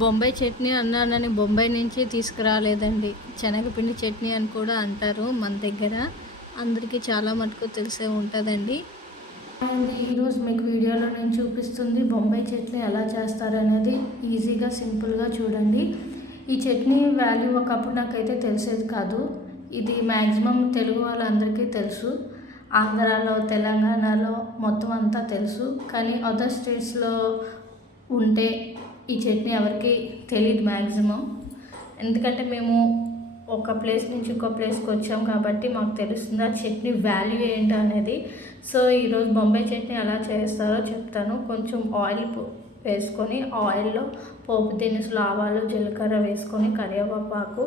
బొంబాయి చట్నీ అన్నానని బొంబాయి నుంచి తీసుకురాలేదండి. శనగపిండి చట్నీ అని కూడా అంటారు మన దగ్గర. అందరికీ చాలా మటుకు తెలిసే ఉంటుందండి. అండ్ ఈరోజు మీకు వీడియోలో నేను చూపిస్తుంది బొంబాయి చట్నీ ఎలా చేస్తారనేది. ఈజీగా సింపుల్గా చూడండి. ఈ చట్నీ వాల్యూ ఒకప్పుడు నాకైతే తెలిసేది కాదు. ఇది మ్యాక్సిమం తెలుగు వాళ్ళందరికీ తెలుసు. ఆంధ్రాలో, తెలంగాణలో మొత్తం అంతా తెలుసు. కానీ అదర్ స్టేట్స్లో ఉంటే ఈ చట్నీ ఎవరికి తెలియదు మ్యాక్సిమం. ఎందుకంటే మేము ఒక ప్లేస్ నుంచి ఇంకో ప్లేస్కి వచ్చాం కాబట్టి మాకు తెలుస్తుంది ఆ చట్నీ వాల్యూ ఏంటి అనేది. సో ఈరోజు బొంబాయి చట్నీ ఎలా చేస్తారో చెప్తాను. కొంచెం ఆయిల్ వేసుకొని ఆయిల్లో పోపు దినుసులు, ఆవాలు, జీలకర్ర వేసుకొని, కరివేపాకు,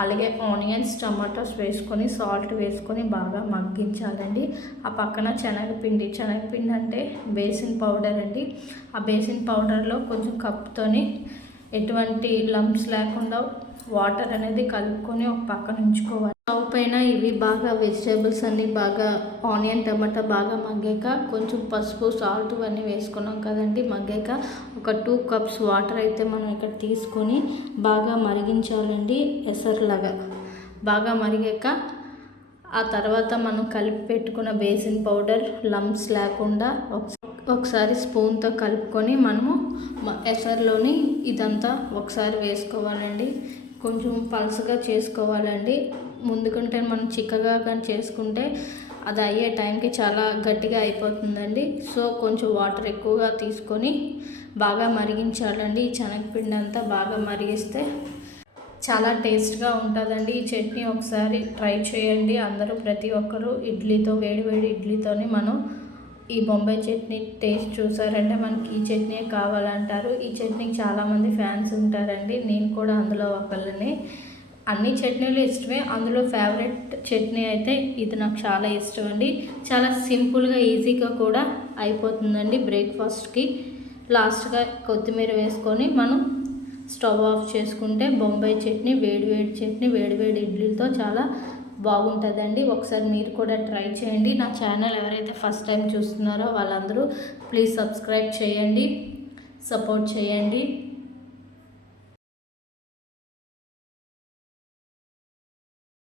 అలాగే ఆనియన్స్, టమాటోస్ వేసుకొని, సాల్ట్ వేసుకొని బాగా మగ్గించాలండి. ఆ పక్కన శనగపిండి అంటే బేసిన్ పౌడర్ అండి. ఆ బేసిన్ పౌడర్లో కొంచెం కప్తోని ఎటువంటి లంప్స్ లేకుండా వాటర్ అనేది కలుపుకొని ఒక పక్కన ఉంచుకోవాలి. స్టవ్ పైన ఇవి బాగా వెజిటేబుల్స్ అన్నీ బాగా ఆనియన్, టమాటా బాగా మగ్గాక కొంచెం పసుపు, సాల్ట్ అన్నీ వేసుకున్నాం కదండి. మగ్గాక ఒక 2 కప్స్ వాటర్ అయితే మనం ఇక్కడ తీసుకొని బాగా మరిగించాలండి. ఎసరులాగా బాగా మరిగాక ఆ తర్వాత మనం కలిపి పెట్టుకున్న బేసిన్ పౌడర్ లంప్స్ లేకుండా ఒకసారి స్పూన్తో కలుపుకొని మనము ఎసరులోని ఇదంతా ఒకసారి వేసుకోవాలండి. కొంచెం పలుసుగా చేసుకోవాలండి. ముందుకంటే మనం చిక్కగా కానీ చేసుకుంటే అది అయ్యే టైంకి చాలా గట్టిగా అయిపోతుందండి. సో కొంచెం వాటర్ ఎక్కువగా తీసుకొని బాగా మరిగించాలండి. ఈ శనగపిండి అంతా బాగా మరిగిస్తే చాలా టేస్ట్గా ఉంటుందండి. ఈ చట్నీ ఒకసారి ట్రై చేయండి అందరూ, ప్రతి ఒక్కరూ. ఇడ్లీతో, వేడి ఇడ్లీతోని మనం ఈ బొంబాయి చట్నీ టేస్ట్ చూసారంటే మనకి ఈ చట్నీ కావాలంటారు. ఈ చట్నీకి చాలామంది ఫ్యాన్స్ ఉంటారండి. నేను కూడా అందులో ఒకళ్ళని. అన్ని చట్నీలు ఇష్టమే, అందులో ఫేవరెట్ చట్నీ అయితే ఇది నాకు చాలా ఇష్టం అండి. చాలా సింపుల్గా, ఈజీగా కూడా అయిపోతుందండి. బ్రేక్ఫాస్ట్కి లాస్ట్గా కొత్తిమీర వేసుకొని మనం స్టవ్ ఆఫ్ చేసుకుంటే బొంబాయి చట్నీ, వేడి చట్నీ, వేడి ఇడ్లీతో చాలా బాగుంటుందండి. ఒకసారి మీరు కూడా ట్రై చేయండి. నా ఛానల్ ఎవరైతే ఫస్ట్ టైం చూస్తున్నారో వాళ్ళందరూ ప్లీజ్ సబ్స్క్రైబ్ చేయండి, సపోర్ట్ చేయండి.